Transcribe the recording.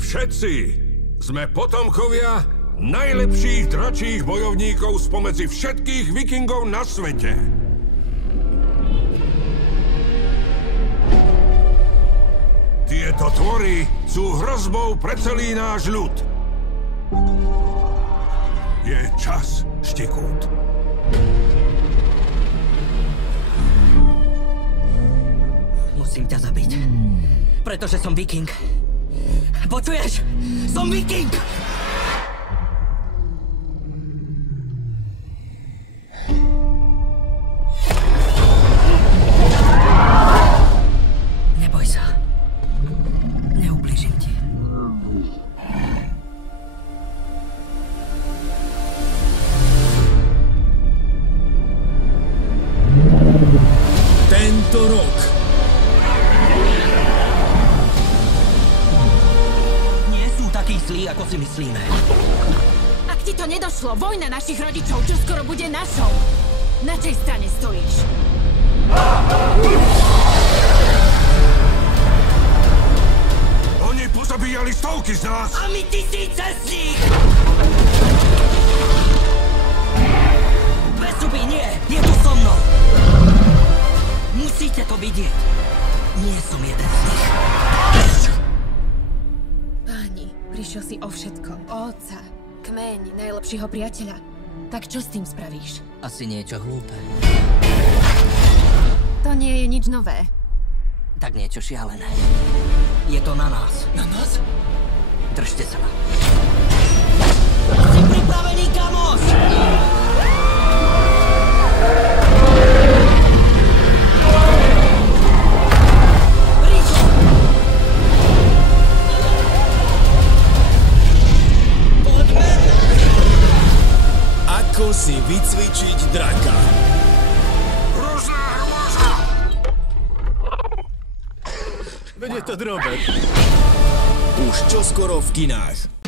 všetci sme potomkovia najlepších dračích bojovníkov spomedzi všetkých vikingov na svete. Tieto tvory sú hrozbou pre celý náš ľud. Je čas, Štikút. Musím ťa zabiť. Pretože som viking. Počuješ? Som viking! Neboj sa. Neublížim ti. Tento rok zlý, ako si myslíme. Ak ti to nedošlo, vojna našich rodičov čoskoro bude našou. Na čej strane stojíš? Oni pozabíjali stovky z nás! A my tisíce z nich! Bez zuby nie! Je tu so mnou! Musíte to vidieť. Nie som jeden z nich. Prišiel si o všetko. O otca, kmeň, najlepšieho priateľa. Tak čo s tým spravíš? Asi niečo hlúpe. To nie je nič nové. Tak niečo šialené. Je to na nás. Na nás? Držte sa. Si pripravený, kamoš? Ako si vycvičiť draka. Hrozná hrôza! Veď je to drobek. Už čoskoro v kinách.